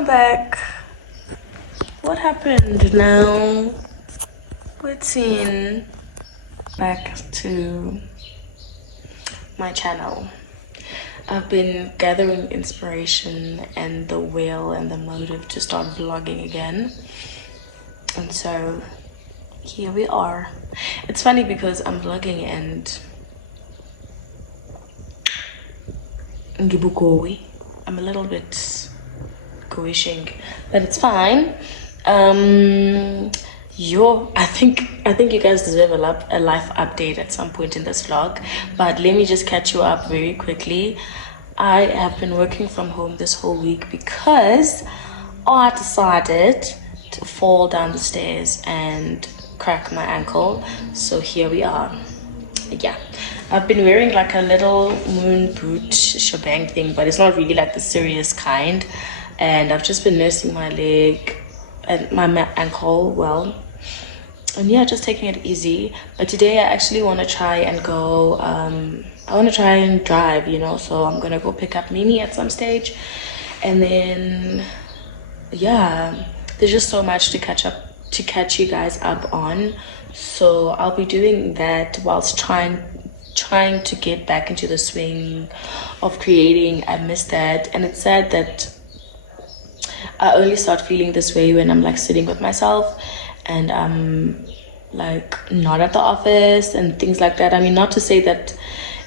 welcome back. What happened now? What's in? Back to my channel. I've been gathering inspiration and the will and the motive to start vlogging again, and so here we are. It's funny because I'm vlogging and I'm a little bit wishing, but it's fine. I think you guys deserve a life update at some point in this vlog, but let me just catch you up very quickly. I have been working from home this whole week because I decided to fall down the stairs and crack my ankle, so here we are. Yeah, I've been wearing like a little moon boot shebang thing, but it's not really like the serious kind, and I've just been nursing my leg and my ankle well, and yeah, just taking it easy. But today I actually want to try and go I want to try and drive, you know, so I'm gonna go pick up Mimi at some stage, and then yeah, there's just so much to catch you guys up on, so I'll be doing that whilst trying to get back into the swing of creating. I miss that, and it's sad that I only start feeling this way when I'm like sitting with myself and I'm like not at the office and things like that. I mean, not to say that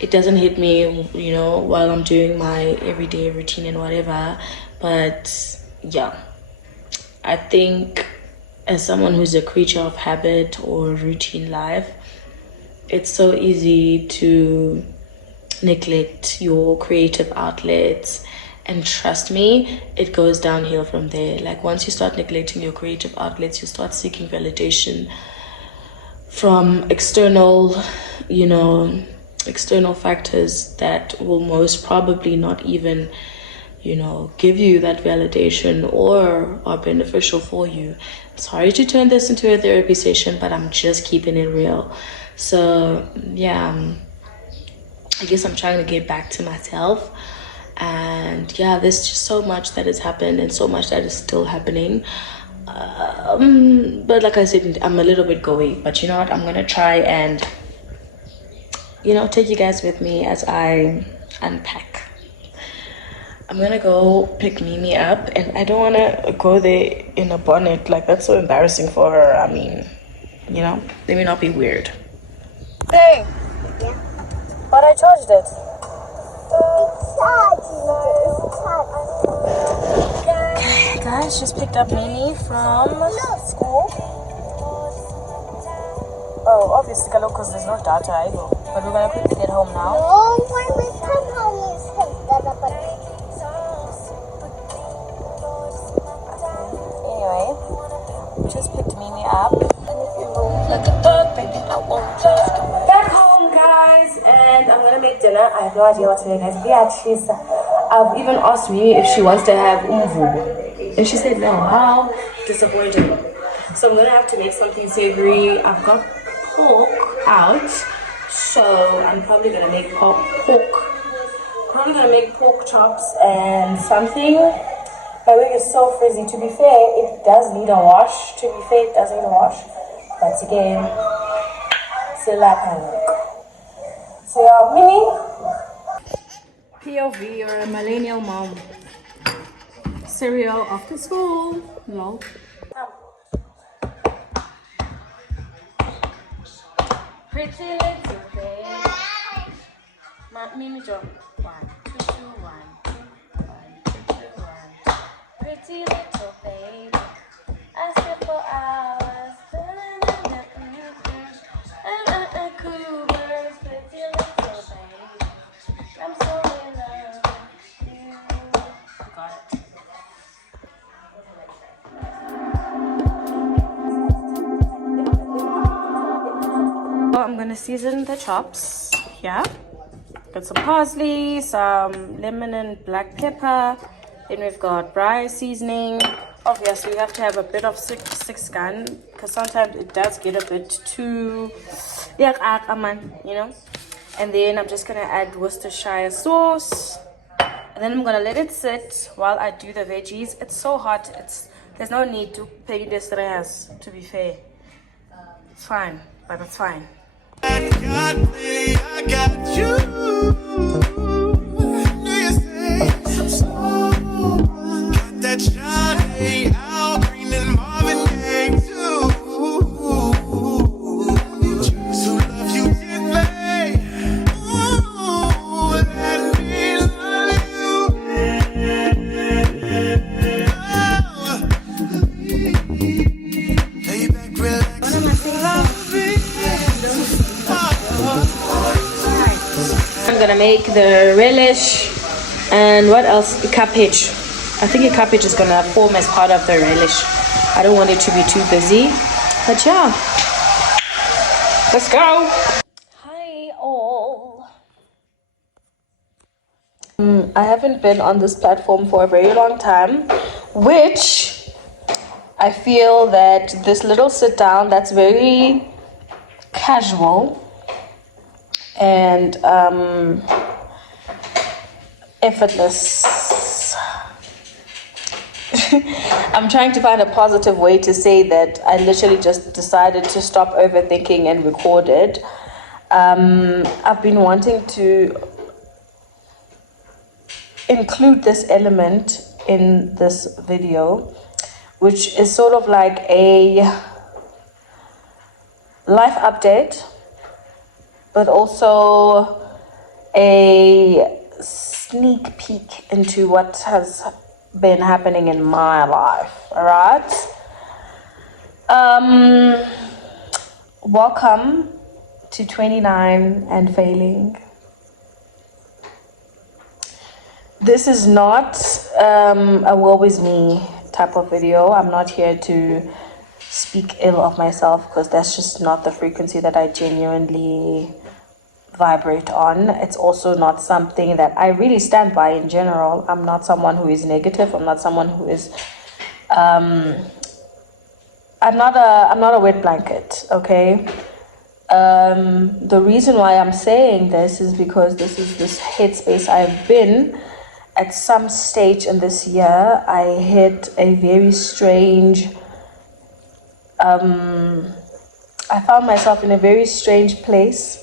it doesn't hit me, you know, while I'm doing my everyday routine and whatever, but yeah, I think as someone who's a creature of habit or routine life, it's so easy to neglect your creative outlets, and trust me, it goes downhill from there. Like once you start neglecting your creative outlets, you start seeking validation from external factors that will most probably not even give you that validation or are beneficial for you. Sorry to turn this into a therapy session, but I'm just keeping it real. So yeah, I guess I'm trying to get back to myself. And yeah, there's just so much that has happened and so much that is still happening. But like I said, I'm a little bit goey, but you know what, I'm gonna try and take you guys with me as I unpack. I'm gonna go pick Mimi up, and I don't want to go there in a bonnet. Like, that's so embarrassing for her. I mean, let me not be weird. Hey! Yeah? But I charged it. Okay, guys, just picked up Mimi from school. Oh, obviously, because there's no data either. But we're gonna quickly get home now. No, when we come home, you said that. Anyway, we just picked Mimi up. Like a dog, baby, I won't just back home, guys, and I'm gonna make dinner. I have no idea what to make, guys. I've even asked Mimi if she wants to have umvubo, and she said no. How disappointing. So I'm gonna have to make something savory. I've got pork out, so I'm probably gonna make pork chops and something. My wig is so frizzy. To be fair, it does need a wash. But again, still like my look. So yeah, Mimi. POV, or a millennial mom. Cereal after school. Lol. Pretty little thing. Mimi Joe. 1, 2, 2, 1, 2, 1, 2, 2, 1. Pretty little baby. I slept for hours. Cougars, pretty little baby. I'm so in love with you. Got it. I'm gonna season the chops. Yeah. Got some parsley, some lemon and black pepper. Then we've got braai seasoning. Obviously, you have to have a bit of six gun, because sometimes it does get a bit too, and then I'm just gonna add Worcestershire sauce, and And then I'm gonna let it sit while I do the veggies. It's so hot. There's no need to pay the stress, to be fair. It's fine, but it's fine. I got me, I got you. Do you say some song? Got that Johnny Al Green and Marvin Gaye too. So love you dearly. Ooh, let me love you. Lay back, relax. I'm gonna make the relish and what else? Cabbage. I think a cabbage is gonna form as part of the relish. I don't want it to be too busy, but yeah, let's go. Hi all. I haven't been on this platform for a very long time, which I feel that this little sit down that's very casual and effortless. I'm trying to find a positive way to say that I literally just decided to stop overthinking and record it. I've been wanting to include this element in this video, which is sort of like a life update, but also a sneak peek into what has been happening in my life. All right. Welcome to 29 and failing. This is not a woe is me type of video. I'm not here to speak ill of myself because that's just not the frequency that I genuinely vibrate on. It's also not something that I really stand by in general. I'm not someone who is negative. I'm not someone who is I'm not a wet blanket, okay? The reason why I'm saying this is because this is this headspace I've been. At some stage in this year, I hit a very strange I found myself in a very strange place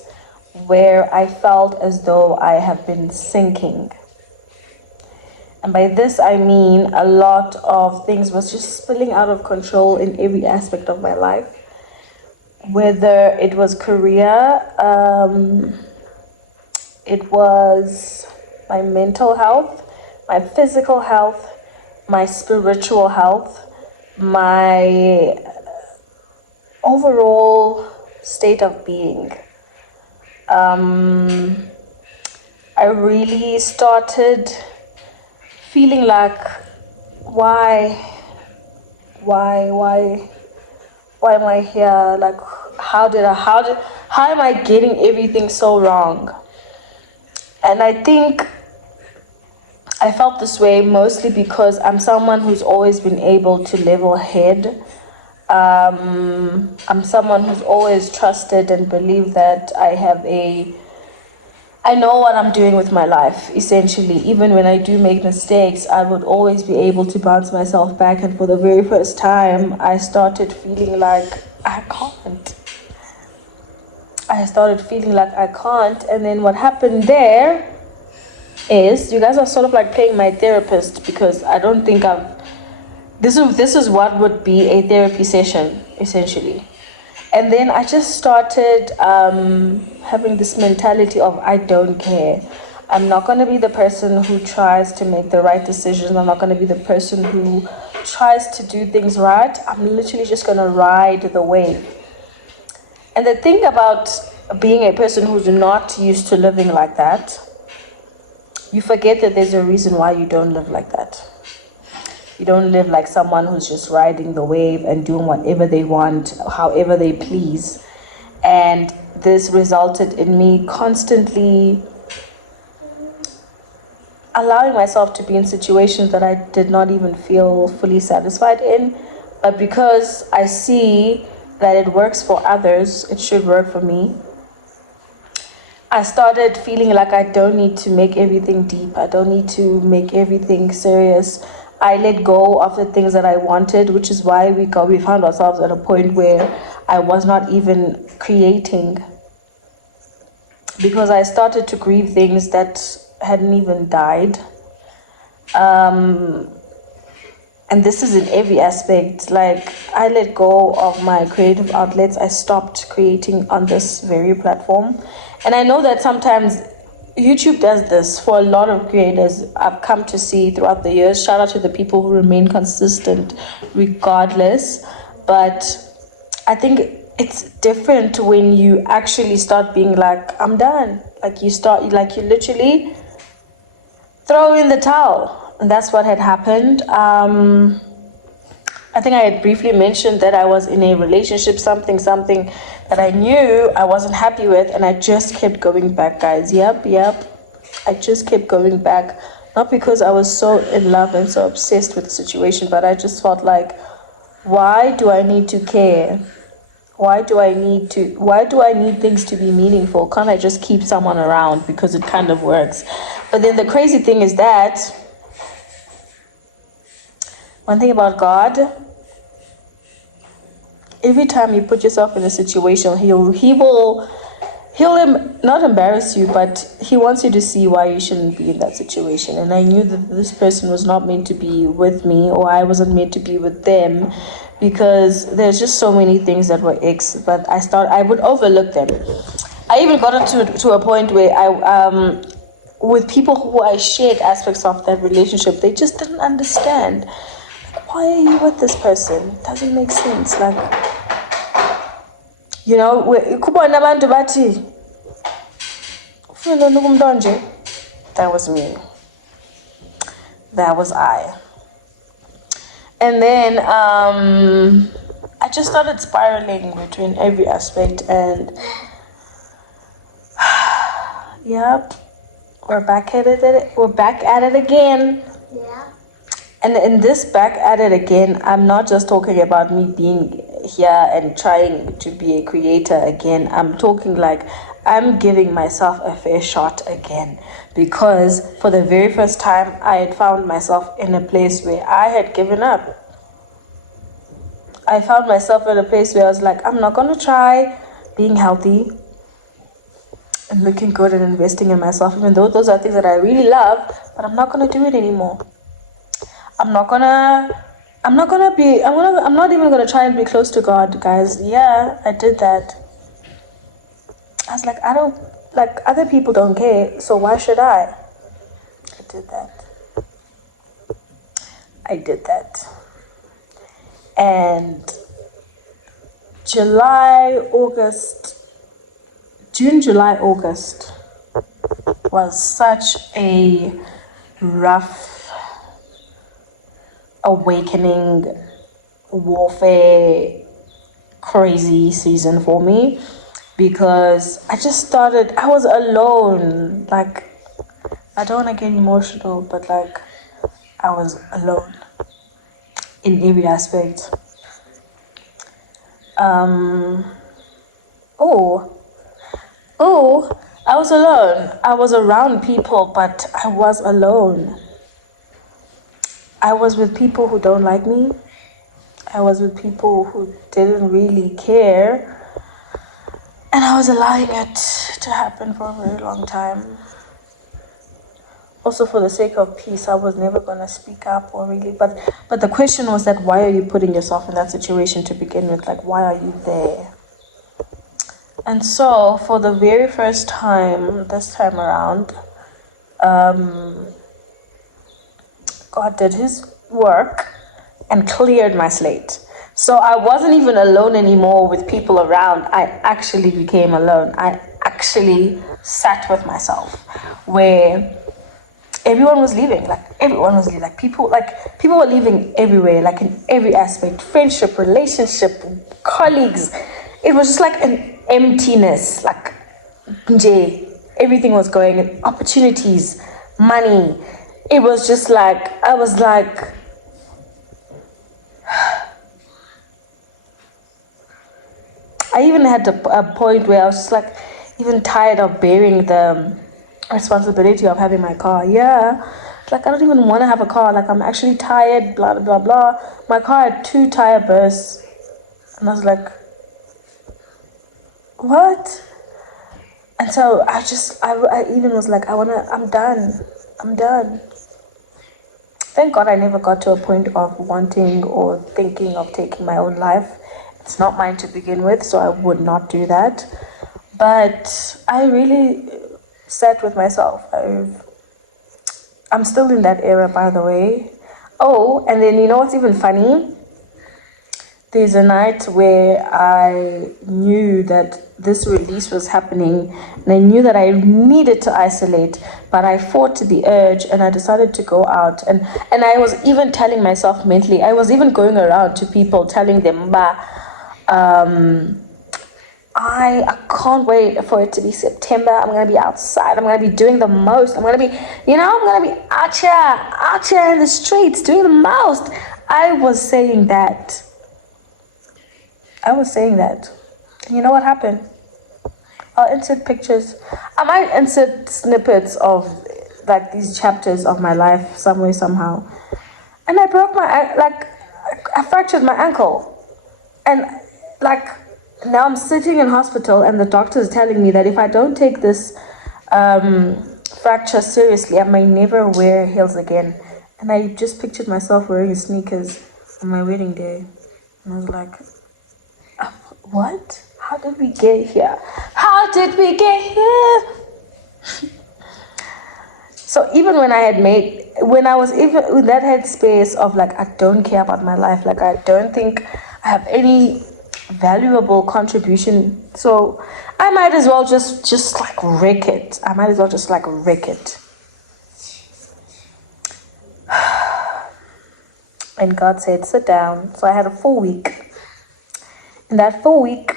where I felt as though I have been sinking. And by this I mean a lot of things was just spilling out of control in every aspect of my life. Whether it was career, it was my mental health, my physical health, my spiritual health, my overall state of being. I really started feeling like, why am I here? Like, how am I getting everything so wrong? And I think I felt this way mostly because I'm someone who's always been able to level head. I'm someone who's always trusted and believed that I know what I'm doing with my life, essentially. Even when I do make mistakes, I would always be able to bounce myself back. And for the very first time, I started feeling like I can't. And then what happened there is, you guys are sort of like paying my therapist, because I don't think this is what would be a therapy session, essentially. And then I just started having this mentality of, I don't care. I'm not going to be the person who tries to make the right decisions. I'm not going to be the person who tries to do things right. I'm literally just going to ride the wave. And the thing about being a person who's not used to living like that, you forget that there's a reason why you don't live like that. You don't live like someone who's just riding the wave and doing whatever they want, however they please. And this resulted in me constantly allowing myself to be in situations that I did not even feel fully satisfied in. But because I see that it works for others, it should work for me. I started feeling like I don't need to make everything deep. I don't need to make everything serious. I let go of the things that I wanted, which is why we found ourselves at a point where I was not even creating, because I started to grieve things that hadn't even died. And this is in every aspect. Like, I let go of my creative outlets. I stopped creating on this very platform. And I know that sometimes YouTube does this for a lot of creators. I've come to see throughout the years. Shout out to the people who remain consistent regardless. But I think it's different when you actually start being like, I'm done. Like, you literally throw in the towel. And that's what had happened. I think I had briefly mentioned that I was in a relationship, something that I knew I wasn't happy with, and I just kept going back, guys. Yep. I just kept going back. Not because I was so in love and so obsessed with the situation, but I just felt like, why do I need to care? Why do I need things to be meaningful? Can't I just keep someone around because it kind of works? But then the crazy thing is that one thing about God, every time you put yourself in a situation, he'll not embarrass you, but he wants you to see why you shouldn't be in that situation. And I knew that this person was not meant to be with me, or I wasn't meant to be with them, because there's just so many things that were but I would overlook them. I even got to a point where I with people who I shared aspects of that relationship, they just didn't understand. Like, why are you with this person? It doesn't make sense. Like, you know, that was me. That was I. And then I just started spiraling between every aspect, and yep, we're back at it. We're back at it again. Yeah. And in this back at it again, I'm not just talking about me being here and trying to be a creator again. I'm talking like I'm giving myself a fair shot again, because for the very first time I had found myself in a place where I had given up. I found myself in a place where I was like, I'm not going to try being healthy and looking good and investing in myself, even though those are things that I really love, but I'm not going to do it anymore. I'm not even gonna try and be close to God, guys. Yeah, I did that. I was like, other people don't care, so why should I? I did that. And June, July, August was such a rough awakening, warfare, crazy season for me, because I was alone. Like, I don't want to get emotional, but like, I was alone in every aspect. I was alone. I was around people, but I was alone. I was with people who don't like me. I was with people who didn't really care. And I was allowing it to happen for a very long time. Also, for the sake of peace, I was never going to speak up or really. But the question was that, why are you putting yourself in that situation to begin with? Like, why are you there? And so, for the very first time, this time around, God did his work and cleared my slate. So I wasn't even alone anymore with people around. I actually became alone. I actually sat with myself, where everyone was leaving. Like, people were leaving everywhere, like in every aspect, friendship, relationship, colleagues. It was just like an emptiness, like, everything was going, opportunities, money. It was just like, I was like, I even had a point where I was just like, even tired of bearing the responsibility of having my car. Yeah. Like, I don't even want to have a car. Like, I'm actually tired, blah, blah, blah. My car had 2 tire bursts. And I was like, what? And so I even was like, I'm done. I'm done. Thank God I never got to a point of wanting or thinking of taking my own life. It's not mine to begin with, so I would not do that. But I really sat with myself. I'm still in that era, by the way. Oh, and then you know what's even funny? There's a night where I knew that this release was happening and I knew that I needed to isolate, but I fought the urge and I decided to go out. And I was even telling myself mentally, I was even going around to people telling them, I can't wait for it to be September. I'm gonna be outside. I'm gonna be doing the most. I'm gonna be, I'm gonna be out here in the streets doing the most. I was saying that. You know what happened? I'll insert pictures. I might insert snippets of like these chapters of my life somewhere, somehow. And I broke I fractured my ankle. And like, now I'm sitting in hospital and the doctor is telling me that if I don't take this fracture seriously, I may never wear heels again. And I just pictured myself wearing sneakers on my wedding day. And I was like, what? How did we get here? How did we get here? So even when I was even in that headspace of like, I don't care about my life, like I don't think I have any valuable contribution, so I might as well just like wreck it. And God said, sit down. So I had a full week. In that full week,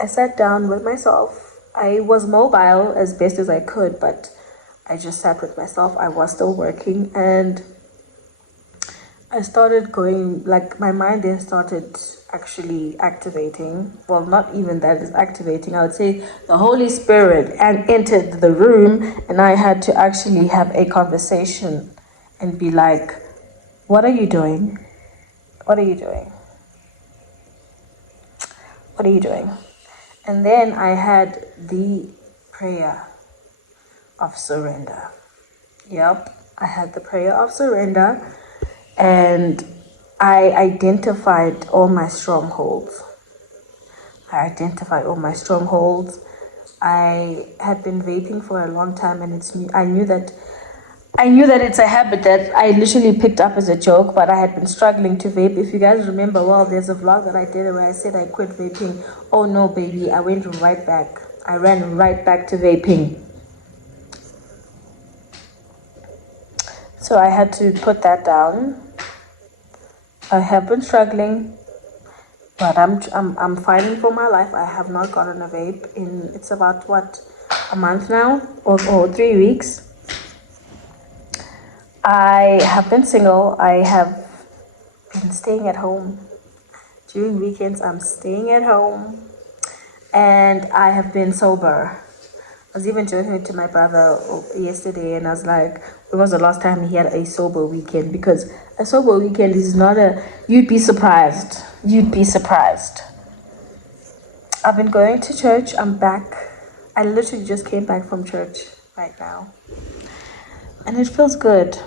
I sat down with myself. I was mobile as best as I could, but I just sat with myself. I was still working, and I started going, like, my mind then started actually activating. Well, not even that is activating. I would say the Holy Spirit and entered the room, and I had to actually have a conversation and be like, what are you doing? What are you doing? What are you doing? And then I had the prayer of surrender. Yep, I had the prayer of surrender, and I identified all my strongholds. I had been vaping for a long time, and I knew that it's a habit that I literally picked up as a joke, but I had been struggling to vape. If you guys remember, well, there's a vlog that I did where I said I quit vaping. Oh no, baby, I went right back. I ran right back to vaping. So I had to put that down. I have been struggling, but I'm fighting for my life. I have not gotten a vape it's about a month now, or 3 weeks. I have been single. I have been staying at home. During weekends, I'm staying at home. And I have been sober. I was even joking to my brother yesterday, and I was like, when was the last time he had a sober weekend? Because a sober weekend is not you'd be surprised. I've been going to church. I'm back. I literally just came back from church right now. And it feels good.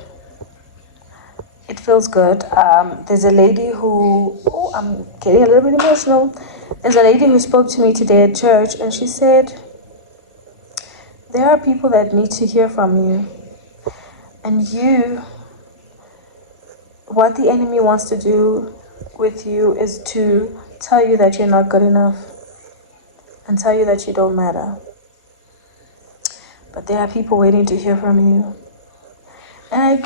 There's a lady who, I'm getting a little bit emotional. There's a lady who spoke to me today at church, and she said, there are people that need to hear from you. And what the enemy wants to do with you is to tell you that you're not good enough and tell you that you don't matter. But there are people waiting to hear from you. And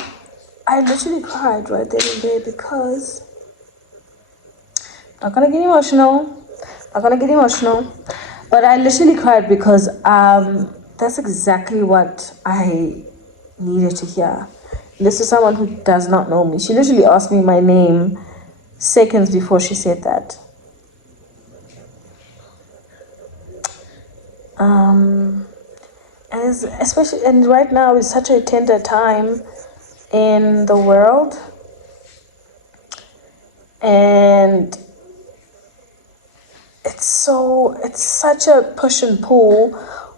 I literally cried right then and there because I'm not gonna get emotional, but I literally cried because that's exactly what I needed to hear. This is someone who does not know me. She literally asked me my name seconds before she said that. And especially, and right now is such a tender time in the world, and it's such a push and pull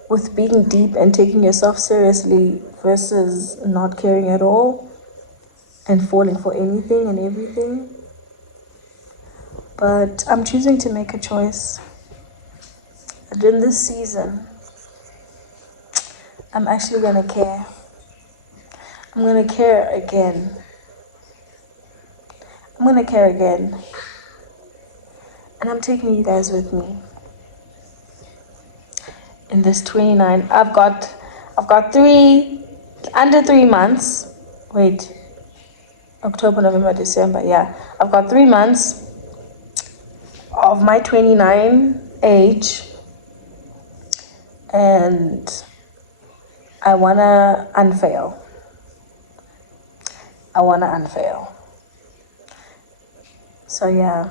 with being deep and taking yourself seriously versus not caring at all and falling for anything and everything. But I'm choosing to make a choice. And in this season, I'm actually gonna care. I'm gonna care again. I'm gonna care again. And I'm taking you guys with me. In this 29, I've got under 3 months. Wait, October, November, December. Yeah, I've got 3 months of my 29 age, and I wanna unveil. So yeah.